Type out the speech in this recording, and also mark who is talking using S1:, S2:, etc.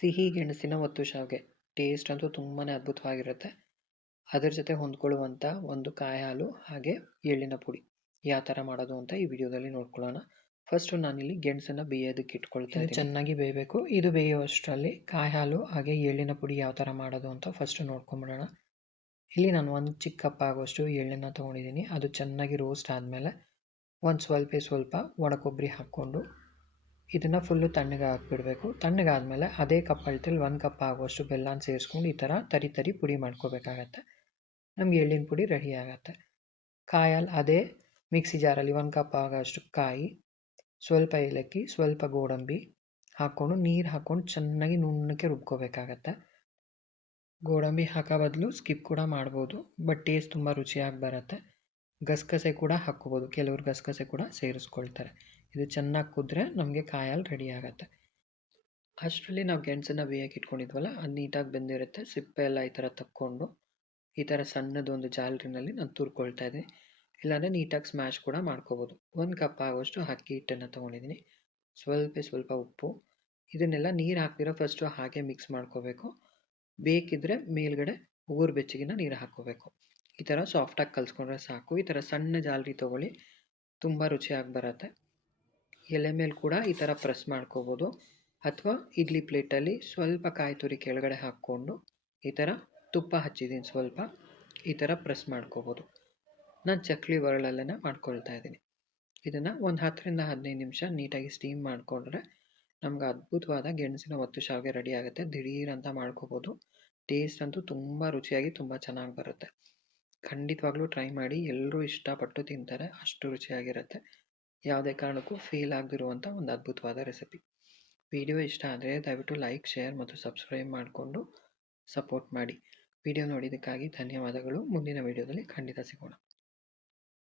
S1: ಸಿಹಿ ಗೆಣಸಿನ ಒತ್ತು ಶಾವಿಗೆ. ಟೇಸ್ಟ್ ಅಂತೂ ತುಂಬಾ ಅದ್ಭುತವಾಗಿರುತ್ತೆ. ಅದರ ಜೊತೆ ಹೊಂದ್ಕೊಳ್ಳುವಂಥ ಒಂದು ಕಾಯಿ ಹಾಲು ಹಾಗೆ ಎಳ್ಳಿನ ಪುಡಿ. ಯಾವ ಥರ ಮಾಡೋದು ಅಂತ ಈ ವಿಡಿಯೋದಲ್ಲಿ ನೋಡ್ಕೊಳ್ಳೋಣ. ಫಸ್ಟು ನಾನಿಲ್ಲಿ ಗೆಣಸನ್ನು ಬೇಯೋದಕ್ಕೆ ಇಟ್ಕೊಳ್ತಾ ಇದ್ದೀನಿ. ಚೆನ್ನಾಗಿ ಬೇಯಬೇಕು. ಇದು ಬೇಯುವಷ್ಟರಲ್ಲಿ ಕಾಯಿ ಹಾಲು ಹಾಗೆ ಎಳ್ಳಿನ ಪುಡಿ ಯಾವ ಥರ ಮಾಡೋದು ಅಂತ ಫಸ್ಟ್ ನೋಡ್ಕೊಂಬಿಡೋಣ. ಇಲ್ಲಿ ನಾನು ಒಂದು ಚಿಕ್ಕ ಕಪ್ ಆಗುವಷ್ಟು ಎಳ್ಳನ್ನು ತೊಗೊಂಡಿದ್ದೀನಿ. ಅದು ಚೆನ್ನಾಗಿ ರೋಸ್ಟ್ ಆದಮೇಲೆ ಒಂದು ಸ್ವಲ್ಪ ಸ್ವಲ್ಪ ಒಣ ಕೊಬ್ಬರಿ ಹಾಕ್ಕೊಂಡು ಇದನ್ನು ಫುಲ್ಲು ತಣ್ಣಗೆ ಹಾಕ್ಬಿಡಬೇಕು. ತಣ್ಣಗಾದಮೇಲೆ ಅದೇ ಕಪ್ ಅಳತೆಲಿ ಒಂದು ಕಪ್ ಆಗುವಷ್ಟು ಬೆಲ್ಲನ ಸೇರಿಸ್ಕೊಂಡು ಈ ಥರ ತರಿ ತರಿ ಪುಡಿ ಮಾಡ್ಕೋಬೇಕಾಗತ್ತೆ. ನಮ್ಗೆ ಎಳ್ಳಿನ ಪುಡಿ ರೆಡಿ ಆಗುತ್ತೆ. ಕಾಯಲ್ಲಿ ಅದೇ ಮಿಕ್ಸಿ ಜಾರಲ್ಲಿ ಒಂದು ಕಪ್ ಆಗೋಷ್ಟು ಕಾಯಿ, ಸ್ವಲ್ಪ ಏಲಕ್ಕಿ, ಸ್ವಲ್ಪ ಗೋಡಂಬಿ ಹಾಕ್ಕೊಂಡು ನೀರು ಹಾಕ್ಕೊಂಡು ಚೆನ್ನಾಗಿ ನುಣ್ಣಕ್ಕೆ ರುಬ್ಕೋಬೇಕಾಗತ್ತೆ. ಗೋಡಂಬಿ ಹಾಕೋ ಬದಲು ಸ್ಕಿಪ್ ಕೂಡ ಮಾಡ್ಬೋದು ಬಟ್ ಟೇಸ್ಟ್ ತುಂಬ ರುಚಿಯಾಗಿ ಬರುತ್ತೆ. ಗಸಗಸೆ ಕೂಡ ಹಾಕ್ಕೋಬೋದು. ಕೆಲವರು ಗಸಗಸೆ ಕೂಡ ಸೇರಿಸ್ಕೊಳ್ತಾರೆ. ಇದು ಚೆನ್ನಾಗಿ ಕುದ್ರೆ ನಮಗೆ ಕಾಯಲ್ಲಿ ರೆಡಿ ಆಗುತ್ತೆ. ಅಷ್ಟರಲ್ಲಿ ನಾವು ಗೆಣಸನ್ನ ಬೇಯಕ್ಕೆ ಇಟ್ಕೊಂಡಿದ್ವಲ್ಲ, ಅದು ನೀಟಾಗಿ ಬೆಂದಿರುತ್ತೆ. ಸಿಪ್ಪೆ ಎಲ್ಲ ಈ ಥರ ತಕ್ಕೊಂಡು, ಈ ಥರ ಸಣ್ಣದೊಂದು ಜಾಲರಿನಲ್ಲಿ ನಾನು ತುರ್ಕೊಳ್ತಾ ಇದ್ದೀನಿ. ಇಲ್ಲಾಂದರೆ ನೀಟಾಗಿ ಸ್ಮ್ಯಾಶ್ ಕೂಡ ಮಾಡ್ಕೋಬೋದು. ಒಂದು ಕಪ್ ಆಗುವಷ್ಟು ಅಕ್ಕಿ ಹಿಟ್ಟನ್ನು ತೊಗೊಂಡಿದ್ದೀನಿ. ಸ್ವಲ್ಪ ಸ್ವಲ್ಪ ಉಪ್ಪು. ಇದನ್ನೆಲ್ಲ ನೀರು ಹಾಕ್ತಿರೋ ಫಸ್ಟು ಹಾಗೆ ಮಿಕ್ಸ್ ಮಾಡ್ಕೋಬೇಕು. ಬೇಕಿದ್ದರೆ ಮೇಲ್ಗಡೆ ಉಗುರು ಬೆಚ್ಚಗಿನ ನೀರು ಹಾಕ್ಕೋಬೇಕು. ಈ ಥರ ಸಾಫ್ಟಾಗಿ ಕಲಿಸ್ಕೊಂಡ್ರೆ ಸಾಕು. ಈ ಥರ ಸಣ್ಣ ಜಾಲರಿ ತೊಗೊಳ್ಳಿ, ತುಂಬ ರುಚಿಯಾಗಿ ಬರುತ್ತೆ. ಎಲೆ ಮೇಲೆ ಕೂಡ ಈ ಥರ ಪ್ರೆಸ್ ಮಾಡ್ಕೋಬೋದು. ಅಥವಾ ಇಡ್ಲಿ ಪ್ಲೇಟಲ್ಲಿ ಸ್ವಲ್ಪ ಕಾಯಿ ತುರಿ ಕೆಳಗಡೆ ಹಾಕ್ಕೊಂಡು ಈ ಥರ ತುಪ್ಪ ಹಚ್ಚಿದ್ದೀನಿ ಸ್ವಲ್ಪ, ಈ ಥರ ಪ್ರೆಸ್ ಮಾಡ್ಕೋಬೋದು. ನಾನು ಚಕ್ಲಿ ಒರಳಲ್ಲೇ ಮಾಡ್ಕೊಳ್ತಾ ಇದ್ದೀನಿ. ಇದನ್ನು ಒಂದು ಹತ್ತರಿಂದ ಹದಿನೈದು ನಿಮಿಷ ನೀಟಾಗಿ ಸ್ಟೀಮ್ ಮಾಡಿಕೊಂಡ್ರೆ ನಮ್ಗೆ ಅದ್ಭುತವಾದ ಗೆಣಸಿನ ಒತ್ತು ಶಾವಿಗೆ ರೆಡಿ ಆಗುತ್ತೆ. ದಿಢೀರ್ ಅಂತ ಮಾಡ್ಕೋಬೋದು. ಟೇಸ್ಟ್ ಅಂತೂ ತುಂಬ ರುಚಿಯಾಗಿ ತುಂಬ ಚೆನ್ನಾಗಿ ಬರುತ್ತೆ. ಖಂಡಿತವಾಗ್ಲೂ ಟ್ರೈ ಮಾಡಿ. ಎಲ್ಲರೂ ಇಷ್ಟಪಟ್ಟು ತಿಂತಾರೆ. ಅಷ್ಟು ರುಚಿಯಾಗಿರುತ್ತೆ. ಯಾವುದೇ ಕಾರಣಕ್ಕೂ ಫೇಲ್ ಆಗದಿರುವಂಥ ಒಂದು ಅದ್ಭುತವಾದ ರೆಸಿಪಿ ವಿಡಿಯೋ ಇಷ್ಟ ಆದರೆ ದಯವಿಟ್ಟು ಲೈಕ್ ಶೇರ್ ಮತ್ತು ಸಬ್ಸ್ಕ್ರೈಬ್ ಮಾಡಿಕೊಂಡು ಸಪೋರ್ಟ್ ಮಾಡಿ. ವಿಡಿಯೋ ನೋಡಿದ್ದಕ್ಕಾಗಿ ಧನ್ಯವಾದಗಳು. ಮುಂದಿನ ವಿಡಿಯೋದಲ್ಲಿ ಖಂಡಿತ ಸಿಗೋಣ.